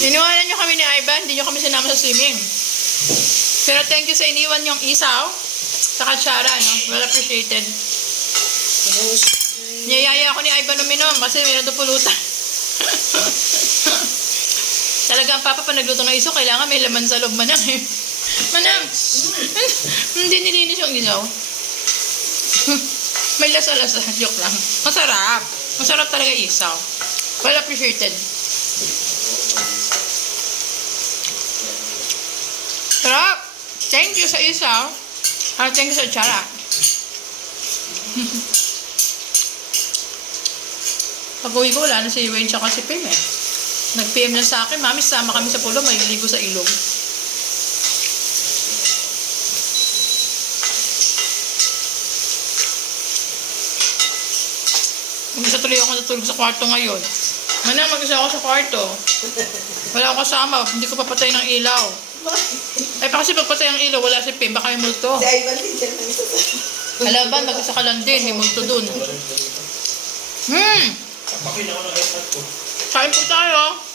Iniwanan nyo kami ni Ivan, hindi nyo kami sinama sa swimming. Pero thank you sa iniwan yung isaw. Sa katsara, no? Well appreciated. Niyayaya ako ni Ivan uminom kasi may natupulutan. Talaga ang papa pa nagluto ng isaw, kailangan may laman sa loob manang eh. Manang! Hindi nilinis yung isaw. may lasa-lasa, joke lang. Masarap. Masarap talaga isaw. Well appreciated. Sarap! Thank you sa isaw. Ah, thank you sa tsara. Pag uwi ko, wala na si Wayne tsaka si Pim eh. Nag-PM lang sa akin, Mami, sama kami sa pulo, may ligo sa ilog. Mag-isa tuloy ako natulog sa kwarto ngayon. Manang, mag-isa ako sa kwarto. Wala akong kasama, hindi ko papatay ng ilaw. Ay, pa kasi pagpatay ang ilaw, wala si Pim, baka may multo. Si Ivan din dyan. Halaban, mag-isa ka lang din, may multo dun. Hmm! Kain po tayo.